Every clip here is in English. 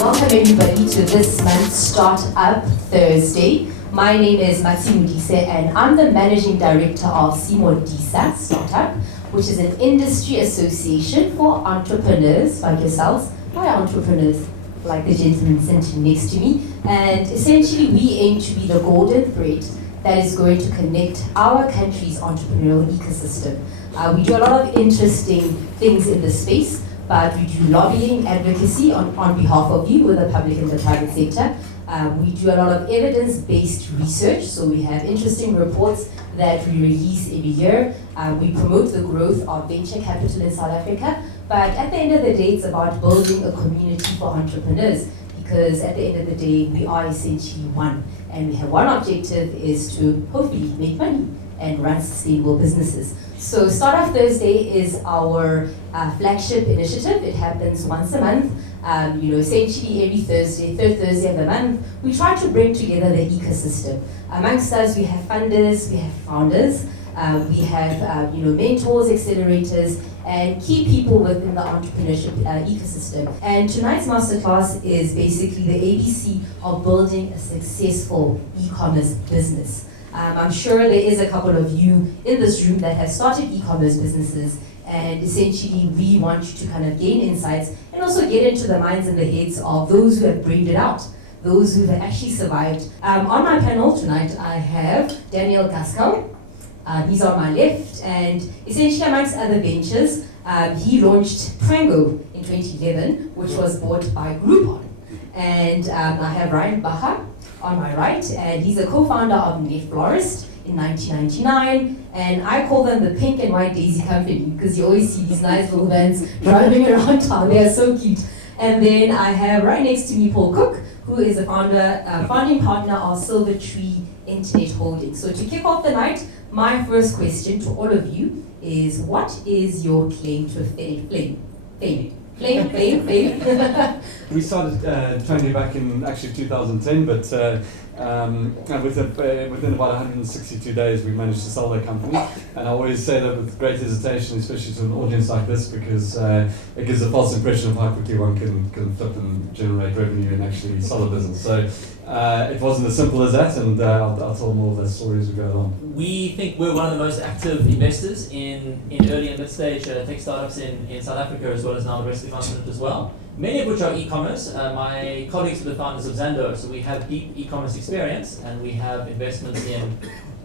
Welcome everybody to this month's Startup Thursday. My name is Matsi Modise and I'm the Managing Director of Simodisa Startup, which is an industry association for entrepreneurs like yourselves. Why entrepreneurs? Like the gentleman sitting next to me. And essentially we aim to be the golden thread that is going to connect our country's entrepreneurial ecosystem. We do a lot of interesting things in this space, but we do lobbying, advocacy on behalf of you with the public and the private sector. We do a lot of evidence-based research, so we have interesting reports that we release every year. We promote the growth of venture capital in South Africa, but at the end of the day, it's about building a community for entrepreneurs, because at the end of the day, we are essentially one, and we have one objective is to hopefully make money and run sustainable businesses. So Startup Thursday is our flagship initiative. It happens once a month. Essentially every Thursday, third Thursday of the month, we try to bring together the ecosystem. Amongst us, we have funders, we have founders, we have mentors, accelerators, and key people within the entrepreneurship ecosystem. And tonight's masterclass is basically the ABC of building a successful e-commerce business. I'm sure there is a couple of you in this room that have started e-commerce businesses, and essentially we want you to kind of gain insights and also get into the minds and the heads of those who have braved it out, those who have actually survived. On my panel tonight, I have Daniel Gaskell. He's on my left, and essentially amongst other ventures, he launched Prango in 2011, which was bought by Groupon. And I have Ryan Baha on my right, and he's a co-founder of Net Florist in 1999, and I call them the pink and white daisy company because you always see these nice little vans driving around town. They are so cute. And then I have right next to me Paul Cook, who is a founding partner of Silver Tree Internet Holdings. So to kick off the night, my first question to all of you is, what is your claim to fame? We started Trango back in actually 2010, but within about 162 days we managed to sell that company. And I always say that with great hesitation, especially to an audience like this, because it gives a false impression of how quickly one can flip and generate revenue and actually sell a business. So it wasn't as simple as that, and I'll tell more of those stories as we go along. We think we're one of the most active investors in early and mid-stage tech startups in South Africa, as well as now the rest of the continent as well. Many of which are e-commerce. My colleagues are the founders of Zando, so we have deep e-commerce experience, and we have investments in,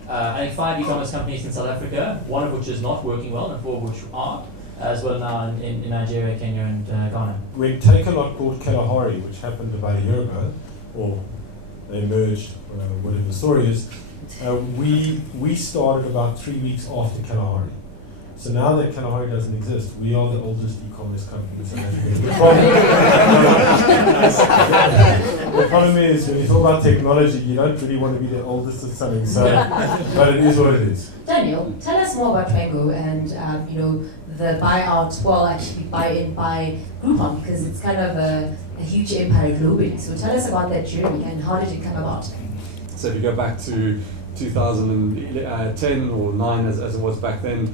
I think, 5 e-commerce companies in South Africa, one of which is not working well, and 4 of which are, as well now in Nigeria, Kenya, and Ghana. When Takealot bought Kalahari, which happened about a year ago, or they merged, whatever the story is, we started about 3 weeks after Kalahari. So now that Kalahari doesn't exist, we are the oldest e-commerce company in South Africa. The problem is, when you talk about technology, you don't really want to be the oldest at something, so, but it is what it is. Daniel, tell us more about Prango and the buyout, well actually buy-in by Groupon, because it's kind of a huge empire globally. So tell us about that journey and how did it come about? So if you go back to 2010 or 9 as it was back then,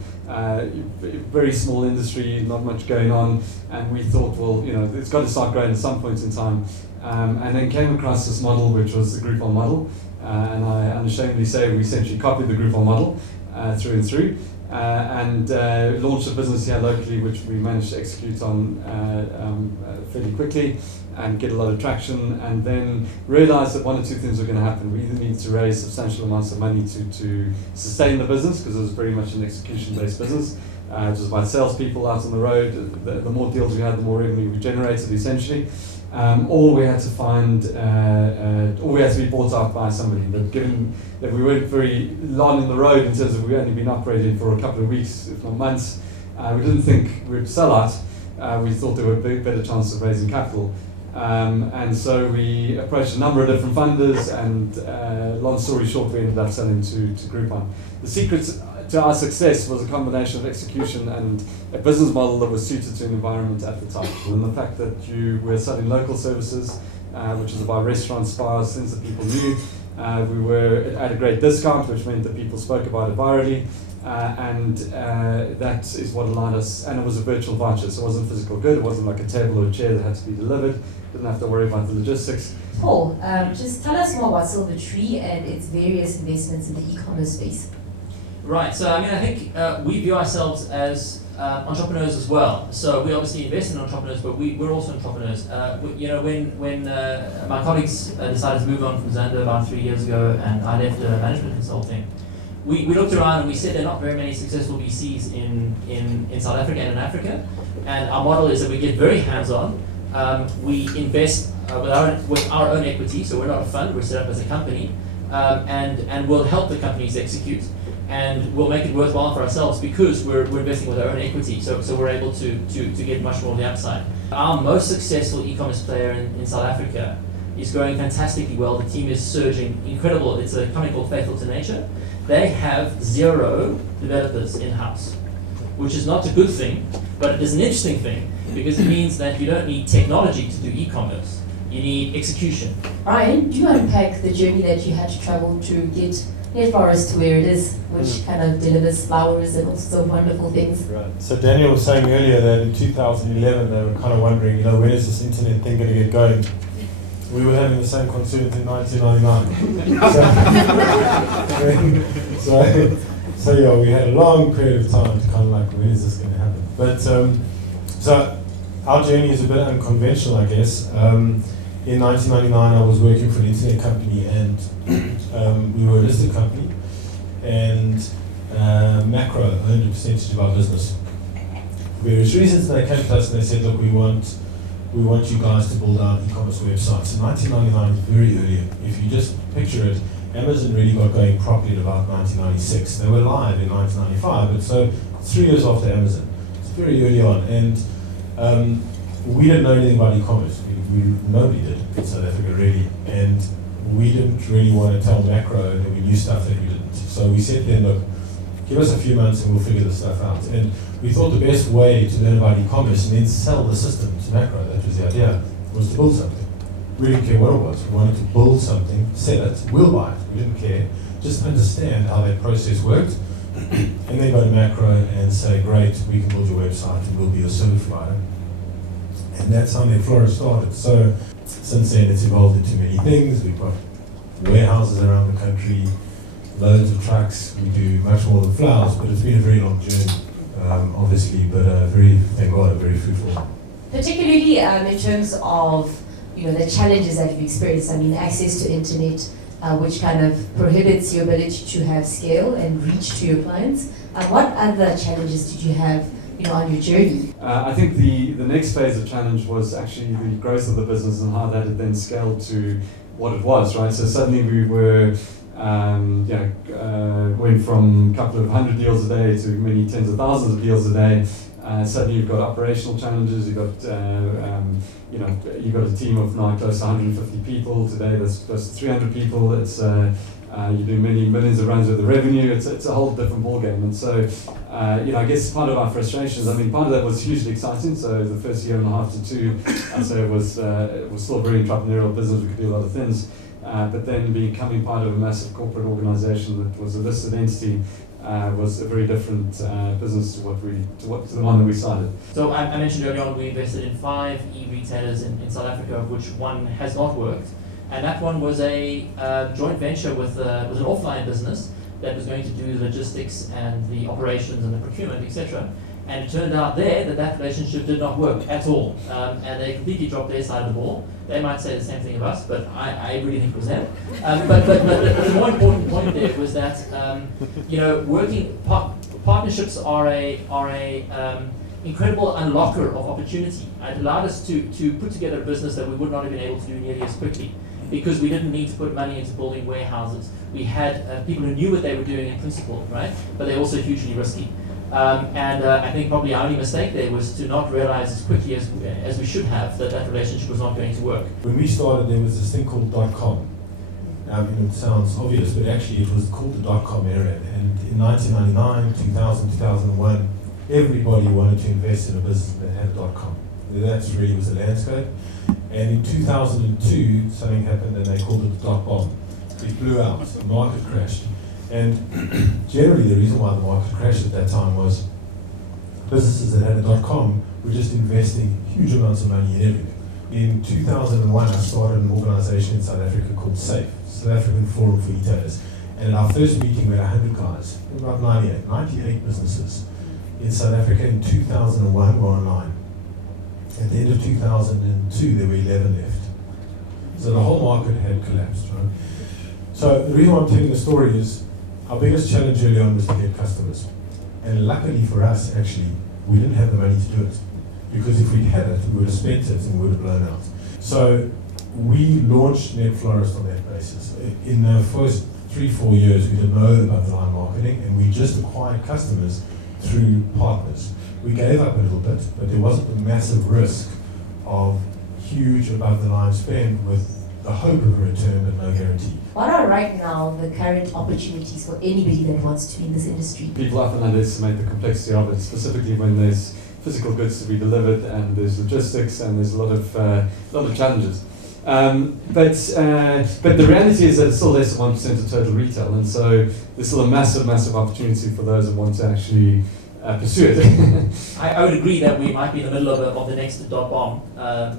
very small industry, not much going on, and we thought, well, it's got to start growing at some point in time, and then came across this model, which was the Groupon model, and I unashamedly say we essentially copied the Groupon model through and through, and launched a business here locally, which we managed to execute on fairly quickly and get a lot of traction, and then realized that one or two things were going to happen. We either need to raise substantial amounts of money to sustain the business, because it was very much an execution-based business. It was about salespeople out on the road. The more deals we had, the more revenue we generated, essentially. Or we had to find, or we had to be bought out by somebody. But given that we weren't very long in the road in terms of we'd only been operating for a couple of weeks, if not months, we didn't think we'd sell out. We thought there were a better chance of raising capital. And so we approached a number of different funders, and long story short, we ended up selling to Groupon. The secret to our success was a combination of execution and a business model that was suited to an environment at the time. And the fact that you were selling local services, which is about restaurants, spas, things that people knew. We were at a great discount, which meant that people spoke about it virally. and that is what allowed us, and it was a virtual voucher, so it wasn't physical good, it wasn't like a table or a chair that had to be delivered, didn't have to worry about the logistics. Paul, just tell us more about Silver Tree and its various investments in the e-commerce space. Right, so I think we view ourselves as entrepreneurs as well. So we obviously invest in entrepreneurs, but we're also entrepreneurs. When my colleagues decided to move on from Xander about 3 years ago, and I left management consulting, we looked around and we said there are not very many successful VCs in South Africa and in Africa, and our model is that we get very hands-on. We invest with our own equity, so we're not a fund, we're set up as a company, and we'll help the companies execute. And we'll make it worthwhile for ourselves because we're investing with our own equity, so we're able to get much more of the upside. Our most successful e-commerce player in South Africa is growing fantastically well. The team is surging, incredible. It's a company called Faithful to Nature. They have 0 developers in-house, which is not a good thing, but it is an interesting thing because it means that you don't need technology to do e-commerce. You need execution. Ryan, do you unpack the journey that you had to travel to get Net Forest to where it is, which kind of delivers flowers and all sorts of wonderful things? Right. So Daniel was saying earlier that in 2011 they were kind of wondering, when is this internet thing going to get going? We were having the same concerns in 1999. So yeah, we had a long period of time to kind of like, when is this going to happen? But so our journey is a bit unconventional, I guess. In 1999, I was working for an internet company, and we were a listed company, and Macro owned a percentage of our business. For various reasons, they came to us and they said, look, we want you guys to build out e-commerce websites. And 1999 is very early. If you just picture it, Amazon really got going properly in about 1996. They were live in 1995, but so 3 years after Amazon. It's very early on, and we didn't know anything about e-commerce. Nobody did in South Africa really, and we didn't really want to tell Macro that we knew stuff that we didn't. So we said to them, look, give us a few months and we'll figure this stuff out. And we thought the best way to learn about e-commerce and then sell the system to Macro, that was the idea, was to build something. We didn't care what it was. We wanted to build something, sell it, we'll buy it. We didn't care. Just understand how that process worked, and then go to Macro and say, great, we can build your website and we'll be your service provider. And that's how Netflora started. So since then it's evolved into many things. We've got warehouses around the country, loads of trucks. We do much more than flowers, but it's been a very long journey, obviously, but thank God, very fruitful. Particularly in terms of the challenges that you've experienced. I mean, access to internet, which kind of prohibits your ability to have scale and reach to your clients. What other challenges did you have on your journey? I think the next phase of challenge was actually the growth of the business and how that had then scaled to what it was, right? So suddenly we were, went from a couple of 100 deals a day to many tens of thousands of deals a day. Suddenly you've got operational challenges. You've got, you've got a team of now close to 150 people. Today there's close to 300 people. It's you do many millions of rands worth of revenue. It's a whole different ballgame. And so, I guess part of our frustrations, part of that was hugely exciting. So the first year and a half to 2, I'd say it was still a very entrepreneurial business. We could do a lot of things. But then becoming part of a massive corporate organization that was a listed entity was a very different business to the one that we started. So I mentioned earlier on we invested in 5 e-retailers in South Africa, of which one has not worked. And that one was a joint venture with an offline business that was going to do the logistics and the operations and the procurement, etc. And it turned out that relationship did not work at all. And they completely dropped their side of the ball. They might say the same thing of us, but I really think it was them. But the more important point there was that partnerships are a incredible unlocker of opportunity. It allowed us to put together a business that we would not have been able to do nearly as quickly, because we didn't need to put money into building warehouses. We had people who knew what they were doing in principle, right? But they're also hugely risky. I think probably our only mistake there was to not realize as quickly as we should have that relationship was not going to work. When we started, there was this thing called .com. It sounds obvious, but actually it was called the .com era. And in 1999, 2000, 2001, everybody wanted to invest in a business that had a .com. That really was the landscape. And in 2002, something happened and they called it the .bomb. It blew out, the market crashed. And generally the reason why the market crashed at that time was businesses that had a .com were just investing huge amounts of money in everything. In 2001, I started an organization in South Africa called SAFE, South African Forum for Retailers. And in our first meeting, we had 100 guys, about 98 businesses in South Africa. In 2001, were online. At the end of 2002, there were 11 left. So the whole market had collapsed, right? So the reason why I'm telling the story is our biggest challenge early on was to get customers. And luckily for us, actually, we didn't have the money to do it. Because if we'd had it, we would have spent it and we would have blown out. So we launched NetFlorist on that basis. In the first 3-4 years, we did no above-the-line marketing, and we just acquired customers through partners. We gave up a little bit, but there wasn't the massive risk of huge above-the-line spend with the hope of a return but no guarantee. What are right now the current opportunities for anybody that wants to be in this industry? People often underestimate the complexity of it, specifically when there's physical goods to be delivered and there's logistics and there's a lot of challenges. But the reality is that it's still less than 1% of total retail, and so there's still a massive opportunity for those that want to actually pursue it. I would agree that we might be in the middle of the next dot-bomb.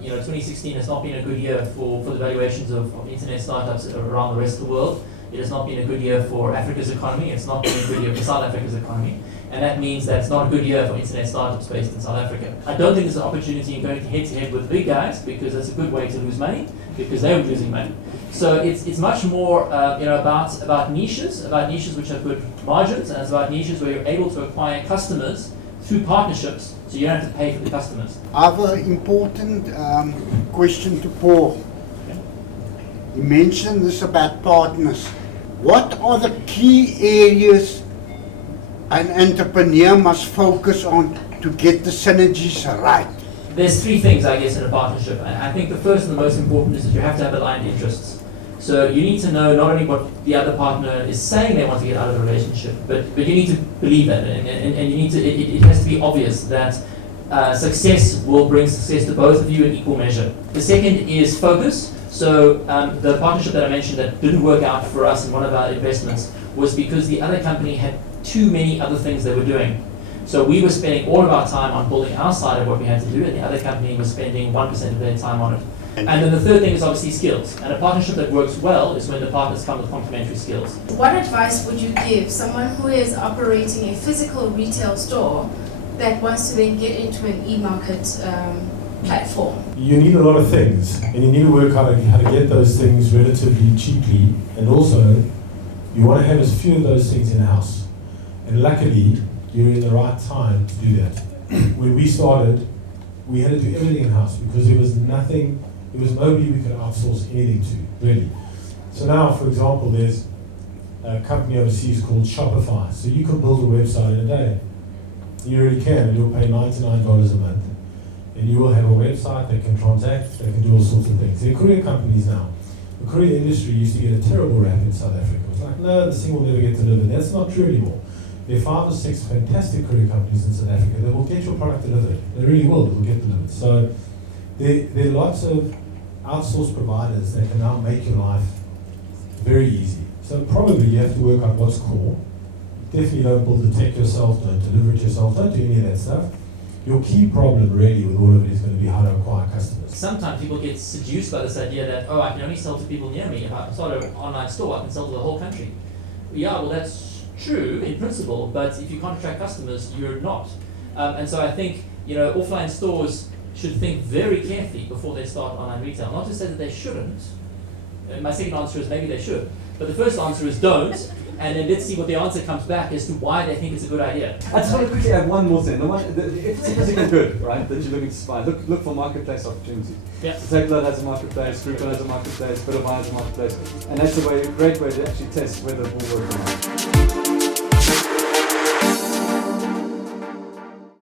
2016 has not been a good year for the valuations of internet startups around the rest of the world. It has not been a good year for Africa's economy. It's not been a good year for South Africa's economy. And that means that it's not a good year for internet startups based in South Africa. I don't think there's an opportunity in going head-to-head with big guys, because that's a good way to lose money, because they were losing money. So it's much more about niches which have good margins, and it's about niches where you're able to acquire customers through partnerships, so you don't have to pay for the customers. I have an important question to Paul. You mentioned this about partners. What are the key areas an entrepreneur must focus on to get the synergies right? There's 3 things, I guess, in a partnership. And I think the first and the most important is that you have to have aligned interests. So you need to know not only what the other partner is saying they want to get out of the relationship, but you need to believe that, and you need to. It has to be obvious that success will bring success to both of you in equal measure. The second is focus. So the partnership that I mentioned that didn't work out for us in one of our investments was because the other company had too many other things they were doing. So we were spending all of our time on building our side of what we had to do, and the other company was spending 1% of their time on it. And then the third thing is obviously skills. And a partnership that works well is when the partners come with complementary skills. What advice would you give someone who is operating a physical retail store that wants to then get into an e-market platform? You need a lot of things, and you need to work out how to get those things relatively cheaply, and also you want to have as few of those things in-house. And luckily, you're in the right time to do that. When we started, we had to do everything in-house because there was nobody we could outsource anything to, really. So now, for example, there's a company overseas called Shopify. So you can build a website in a day. You really can, and you'll pay $99 a month. And you will have a website, they can transact, they can do all sorts of things. They're courier companies now. The courier industry used to get a terrible rap in South Africa. It was like, no, this thing will never get delivered. That's not true anymore. There are 5 or 6 fantastic courier companies in South Africa that will get your product delivered. They really will, it will get delivered. So there are lots of outsourced providers that can now make your life very easy. So probably you have to work out what's core. Definitely don't build the tech yourself, don't deliver it yourself, don't do any of that stuff. Your key problem really with all of it is going to be how to acquire customers. Sometimes people get seduced by this idea that, I can only sell to people near me. If I start an online store, I can sell to the whole country. Yeah, well, that's true in principle, but if you can't attract customers, you're not. And so I think, offline stores should think very carefully before they start online retail. Not to say that they shouldn't. My second answer is maybe they should. But the first answer is don't. And then let's see what the answer comes back as to why they think it's a good idea. I just want to quickly add one more thing. If it's a physical good, right, that you're looking to buy, look for marketplace opportunities. Yeah. Takealot has a marketplace, Groupon has a marketplace, Bit of Buy has a marketplace, and that's a great way to actually test whether it will work or not.